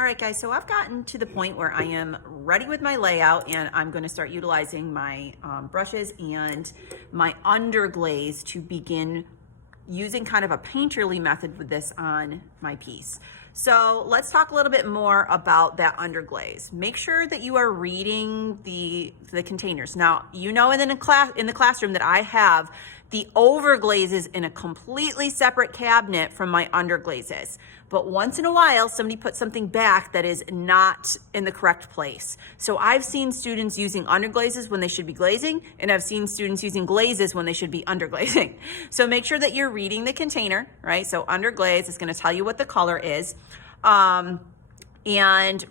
All right, guys, so I've gotten to the point where I am ready with my layout, and I'm going to start utilizing my brushes and my underglaze to begin using kind of a painterly method with this on my piece. So let's talk a little bit more about that underglaze. Make sure that you are reading the containers. Now, you know in the classroom that I have the overglazes in a completely separate cabinet from my underglazes. But once in a while, somebody puts something back that is not in the correct place. So I've seen students using underglazes when they should be glazing, and I've seen students using glazes when they should be underglazing. So make sure that you're reading the container, right? So underglaze is going to tell you what the color is. And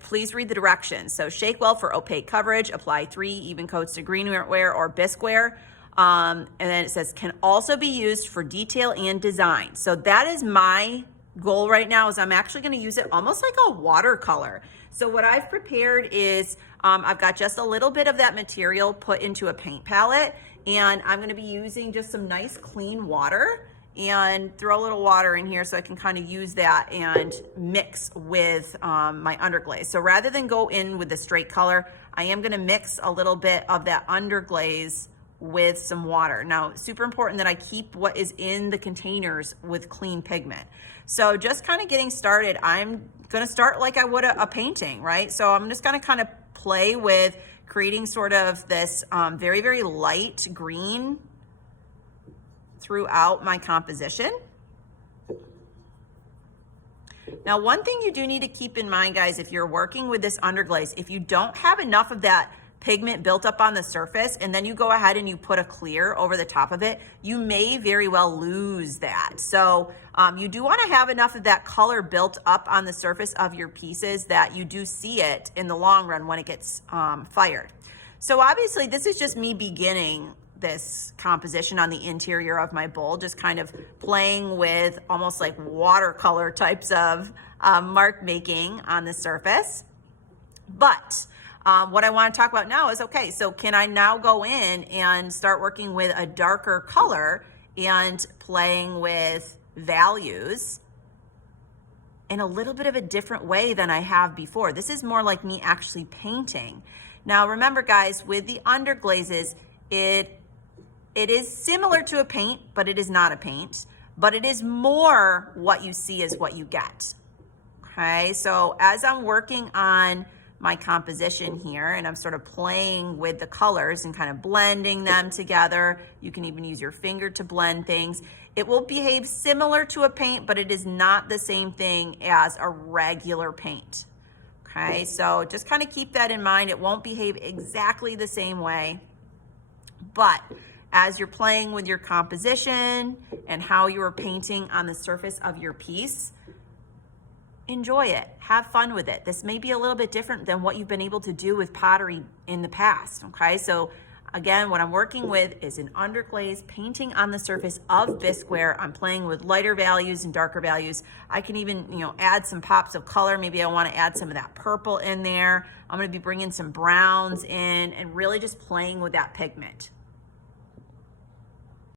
please read the directions. So shake well for opaque coverage, apply 3 even coats to greenware or bisqueware. And then it says can also be used for detail and design. So that is my goal right now, is I'm actually going to use it almost like a watercolor. So what I've prepared is I've got just a little bit of that material put into a paint palette, and I'm going to be using just some nice clean water and throw a little water in here so I can kind of use that and mix with my underglaze. So rather than go in with the straight color, I am going to mix a little bit of that underglaze with some water. Now, super important that I keep what is in the containers with clean pigment. So just kind of getting started, I'm going to start like I would a painting, right? So I'm just going to kind of play with creating sort of this very, very light green throughout my composition. Now, one thing you do need to keep in mind, guys, if you're working with this underglaze, if you don't have enough of that pigment built up on the surface and then you go ahead and you put a clear over the top of it, you may very well lose that. So you do want to have enough of that color built up on the surface of your pieces that you do see it in the long run when it gets fired. So obviously this is just me beginning this composition on the interior of my bowl, just kind of playing with almost like watercolor types of mark making on the surface. But what I want to talk about now is, okay, so can I now go in and start working with a darker color and playing with values in a little bit of a different way than I have before? This is more like me actually painting. Now, remember, guys, with the underglazes, it is similar to a paint, but it is not a paint, but it is more what you see is what you get. Okay, so as I'm working on my composition here and I'm sort of playing with the colors and kind of blending them together, you can even use your finger to blend things. It will behave similar to a paint, but it is not the same thing as a regular paint. Okay, so just kind of keep that in mind. It won't behave exactly the same way, but as you're playing with your composition and how you're painting on the surface of your piece, enjoy it, have fun with it. This may be a little bit different than what you've been able to do with pottery in the past, okay? So again, what I'm working with is an underglaze painting on the surface of bisqueware. I'm playing with lighter values and darker values. I can even, add some pops of color. Maybe I want to add some of that purple in there. I'm going to be bringing some browns in and really just playing with that pigment.